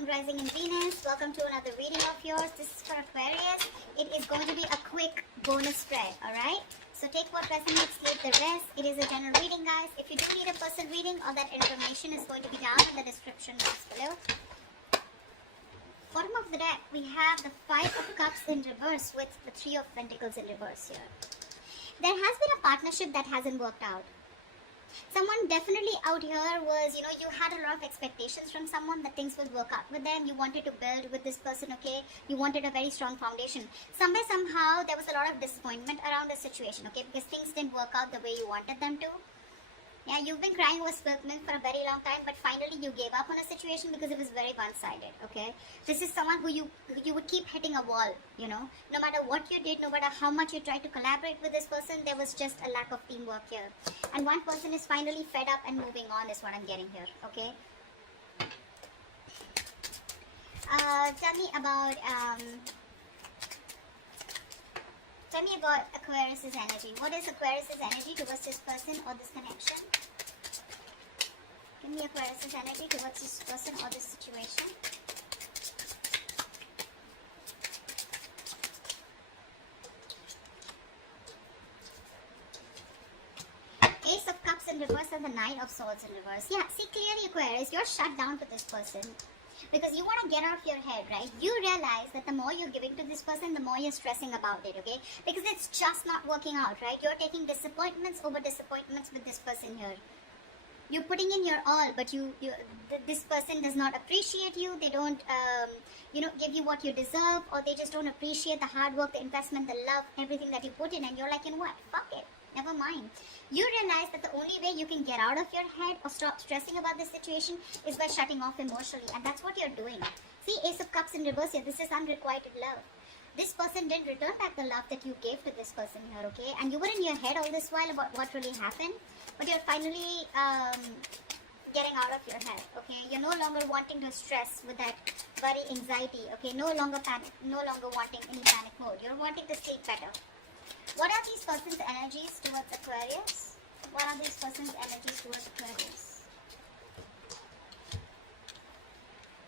Moon, Rising in Venus. Welcome to another reading of yours. This is for Aquarius. It is going to be a quick bonus spread, alright? So take what resonates, leave the rest. It is a general reading, guys. If you do need a personal reading, all that information is going to be down in the description box below. Bottom of the deck, we have the Five of Cups in reverse with the Three of Pentacles in reverse here. There has been a partnership that hasn't worked out. Someone definitely out here was, you had a lot of expectations from someone that things would work out with them. You wanted to build with this person, okay? You wanted a very strong foundation. Somehow, there was a lot of disappointment around the situation, okay? Because things didn't work out the way you wanted them to. Yeah, you've been crying over spilt milk for a very long time, but finally you gave up on a situation because it was very one-sided, okay? This is someone who you would keep hitting a wall, No matter what you did, no matter how much you tried to collaborate with this person, there was just a lack of teamwork here. And one person is finally fed up and moving on is what I'm getting here, okay? Tell me about Aquarius's energy. What is Aquarius's energy towards this person or this connection? Give me Aquarius's energy towards this person or this situation. Ace of Cups in reverse and the Nine of Swords in reverse. Yeah, see clearly Aquarius, you're shut down to this person. Because you want to get out of your head, right? You realize that the more you're giving to this person, the more you're stressing about it, okay? Because it's just not working out, right? You're taking disappointments over disappointments with this person here. You're putting in your all, but this person does not appreciate you. They don't, give you what you deserve, or they just don't appreciate the hard work, the investment, the love, everything that you put in. And you're like, you know what? Fuck it. Never mind. You realize that the only way you can get out of your head or stop stressing about this situation is by shutting off emotionally. And that's what you're doing. See, Ace of Cups in reverse here. This is unrequited love. This person didn't return back the love that you gave to this person here, okay? And you were in your head all this while about what really happened. But you're finally getting out of your head, okay? You're no longer wanting to stress with that worry, anxiety, okay? No longer panic, no longer wanting any panic mode. You're wanting to sleep better. What are these person's energies towards Aquarius? What are these person's energies towards Aquarius?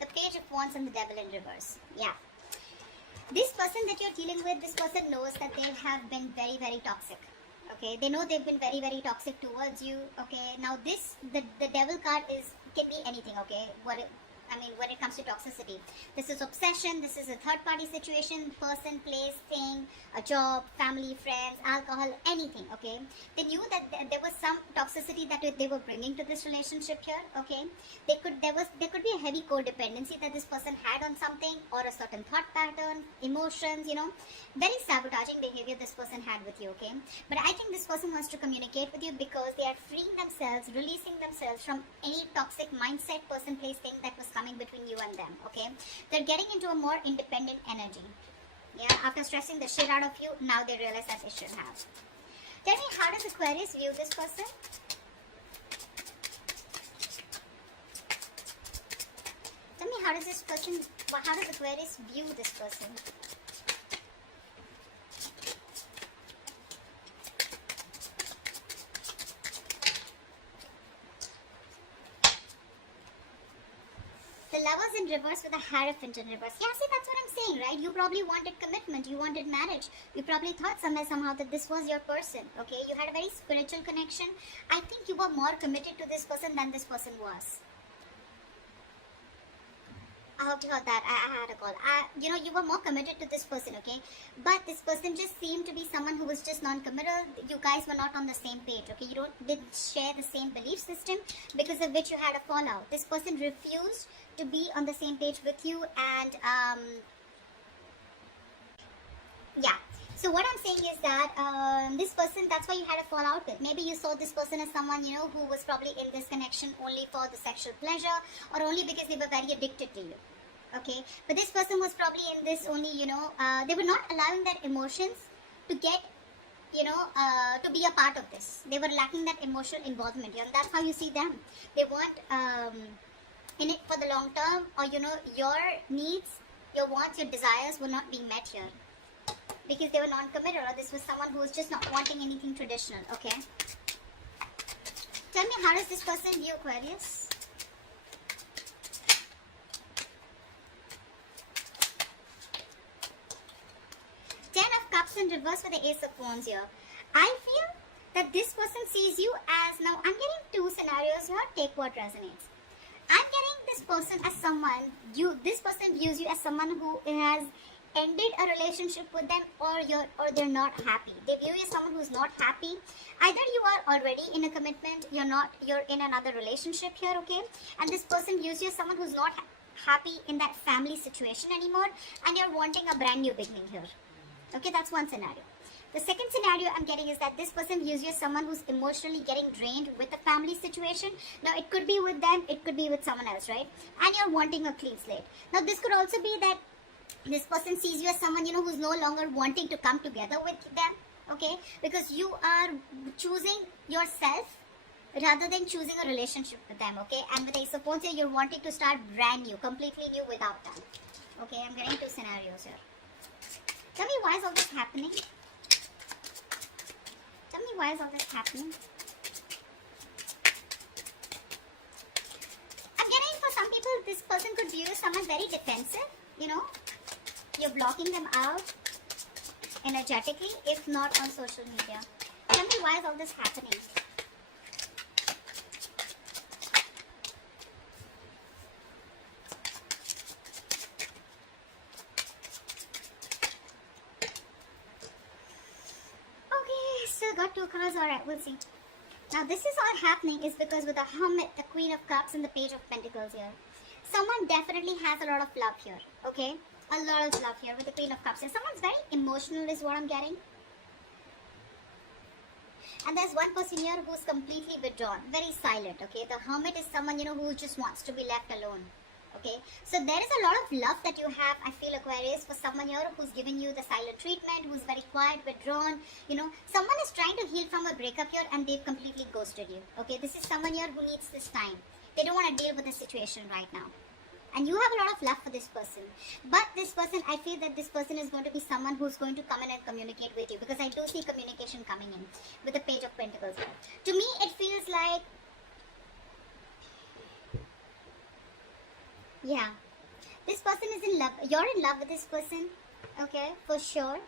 The Page of Wands and the Devil in reverse. Yeah. This person that you're dealing with, this person knows that they have been very, very toxic. Okay, they know they've been very, very toxic towards you. Okay, now the Devil card can be anything. Okay, when it comes to toxicity, this is obsession, this is a third-party situation, person, place, thing, a job, family, friends, alcohol, anything, okay? They knew that there was some toxicity that they were bringing to this relationship here, okay? There could be a heavy codependency that this person had on something, or a certain thought pattern, emotions, very sabotaging behavior this person had with you, okay? But I think this person wants to communicate with you because they are freeing themselves, releasing themselves from any toxic mindset, person, place, thing that was coming between you and them, okay? They're getting into a more independent energy. Yeah, after stressing the shit out of you, now they realize that they should have. Tell me, how does Aquarius view this person? Tell me, how does Aquarius view this person? The Lovers in reverse with a Hierophant in reverse. Yeah, see, that's what I'm saying, right? You probably wanted commitment. You wanted marriage. You probably thought somehow that this was your person, okay? You had a very spiritual connection. I think you were more committed to this person than this person was. I hope you heard that. I had a call. You were more committed to this person, okay? But this person just seemed to be someone who was just non-committal. You guys were not on the same page, okay? You didn't share the same belief system, because of which you had a fallout. This person refused to be on the same page with you, and yeah. So what I'm saying is that this person, that's why you had a fallout with. Maybe you saw this person as someone, who was probably in this connection only for the sexual pleasure, or only because they were very addicted to you. Okay, but this person was probably in this only, they were not allowing their emotions to get, to be a part of this. They were lacking that emotional involvement, and that's how you see them. They want in it for the long term, or your needs, your wants, your desires were not being met here because they were non-committed, or this was someone who was just not wanting anything traditional. Okay, tell me, how does this person view Aquarius? reverse with the Ace of Wands here. I feel that this person sees you as, now I'm getting two scenarios here, take what resonates. I'm getting this person as someone, this person views you as someone who has ended a relationship with them, or they're not happy. They view you as someone who's not happy. Either you are already in a commitment, you're in another relationship here, okay? And this person views you as someone who's not happy in that family situation anymore, and you're wanting a brand new beginning here. Okay, that's one scenario. The second scenario I'm getting is that this person views you as someone who's emotionally getting drained with the family situation. Now, it could be with them, it could be with someone else, right? And you're wanting a clean slate. Now, this could also be that this person sees you as someone, who's no longer wanting to come together with them, okay? Because you are choosing yourself rather than choosing a relationship with them, okay? And with Ace of Wands here, you're wanting to start brand new, completely new without them. Okay, I'm getting two scenarios here. Tell me, why is all this happening? Tell me, why is all this happening? I'm getting, for some people, this person could view you as someone very defensive, You're blocking them out energetically, if not on social media. Tell me, why is all this happening? Got two cards. Alright, we'll see. Now, this is all happening is because with the Hermit, the Queen of Cups, and the Page of Pentacles here, someone definitely has a lot of love here, okay? A lot of love here with the Queen of Cups here. Someone's very emotional is what I'm getting. And there's one person here who's completely withdrawn, very silent, okay? The Hermit is someone, who just wants to be left alone. Okay, so there is a lot of love that you have, I feel, Aquarius, for someone here who's giving you the silent treatment, who's very quiet, withdrawn. Someone is trying to heal from a breakup here and they've completely ghosted you. Okay, this is someone here who needs this time. They don't want to deal with the situation right now. And you have a lot of love for this person. But this person, I feel that this person is going to be someone who's going to come in and communicate with you, because I do see communication coming in with the Page of Pentacles here. To me, it feels like, yeah, this person is in love. You're in love with this person, okay, for sure.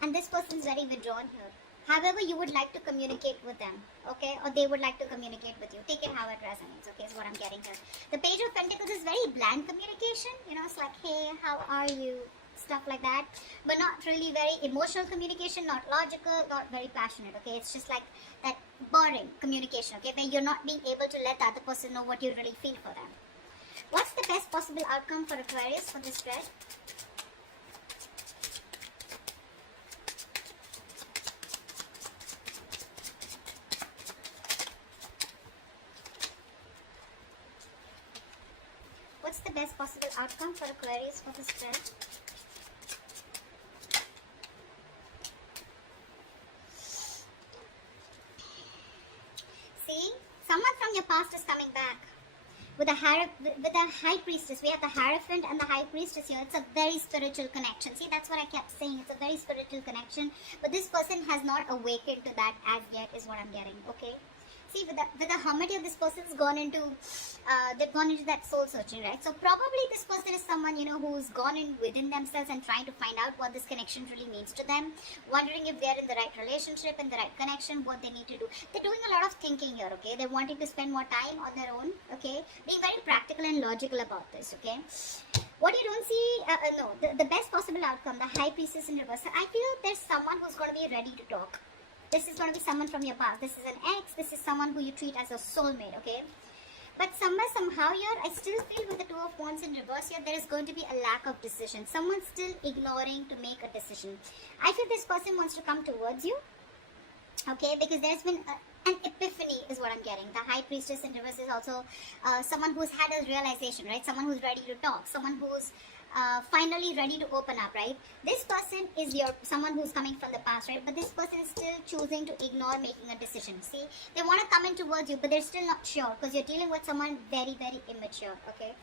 And this person is very withdrawn here. However, you would like to communicate with them, okay, or they would like to communicate with you. Take it how it resonates, okay, is what I'm getting here. The Page of Pentacles is very bland communication, it's like, hey, how are you? Stuff like that, but not really very emotional communication, not logical, not very passionate, okay? It's just like that boring communication, okay, where you're not being able to let the other person know what you really feel for them. What's the best possible outcome for Aquarius for this spread? What's the best possible outcome for Aquarius for this spread? Someone from your past is coming back. With the High Priestess, we have the Hierophant and the High Priestess here. It's a very spiritual connection. See, that's what I kept saying. It's a very spiritual connection. But this person has not awakened to that as yet, is what I'm getting, okay? See, with the Hermit here, this person's gone into, they've gone into that soul searching, right? So probably this person is someone, who's gone in within themselves and trying to find out what this connection really means to them, wondering if they're in the right relationship, in the right connection, what they need to do. They're doing a lot of thinking here, okay? They're wanting to spend more time on their own, okay? Being very practical and logical about this, okay? What you don't see, the best possible outcome, the High Priestess in reverse. I feel there's someone who's going to be ready to talk. This is going to be someone from your past. This is an ex. This is someone who you treat as a soulmate, okay? But somehow here, I still feel with the Two of Wands in reverse here, there is going to be a lack of decision. Someone's still ignoring to make a decision. I feel this person wants to come towards you, okay? Because there's been an epiphany is what I'm getting. The High Priestess in reverse is also someone who's had a realization, right? Someone who's ready to talk. Someone who's finally ready to open up, right? This person is someone who's coming from the past, right? But this person is still choosing to ignore making a decision. See, they want to come in towards you, but they're still not sure because you're dealing with someone very, very immature, okay?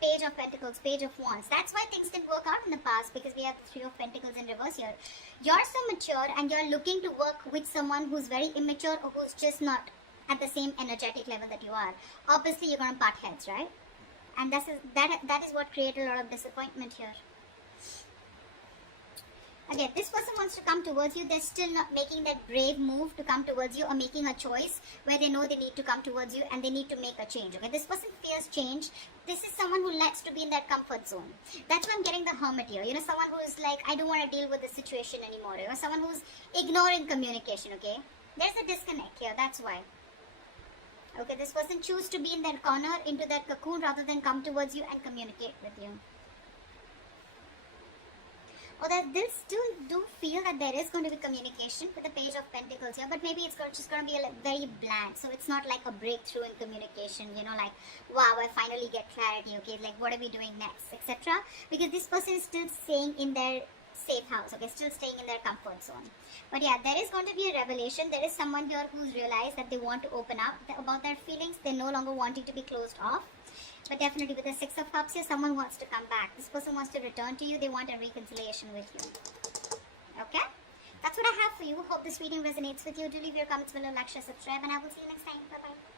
Page of Pentacles, Page of Wands. That's why things didn't work out in the past, because we have the Three of Pentacles in reverse here. You're so mature and you're looking to work with someone who's very immature or who's just not at the same energetic level that you are. Obviously, you're going to butt heads, right? And that is what created a lot of disappointment here. Again, this person wants to come towards you. They're still not making that brave move to come towards you, or making a choice where they know they need to come towards you and they need to make a change. Okay, this person fears change. This is someone who likes to be in that comfort zone. That's why I'm getting the hermit here. You know, someone who's like, I don't want to deal with the situation anymore. You know, someone who's ignoring communication. Okay, there's a disconnect here. That's why. Okay, this person choose to be in that corner, into that cocoon, rather than come towards you and communicate with you. Or that they still do feel that there is going to be communication with the Page of Pentacles here, but maybe it's just going to be very blank. So it's not like a breakthrough in communication, you know, like, wow, I finally get clarity, okay, like what are we doing next, etc. Because this person is still staying in their safe house, okay, still staying in their comfort zone. But yeah, there is going to be a revelation. There is someone here who's realized that they want to open up about their feelings. They're no longer wanting to be closed off. But definitely with the Six of Cups here, someone wants to come back. This person wants to return to you. They want a reconciliation with you. Okay? That's what I have for you. Hope this reading resonates with you. Do leave your comments below, like, share, subscribe, and I will see you next time. Bye-bye.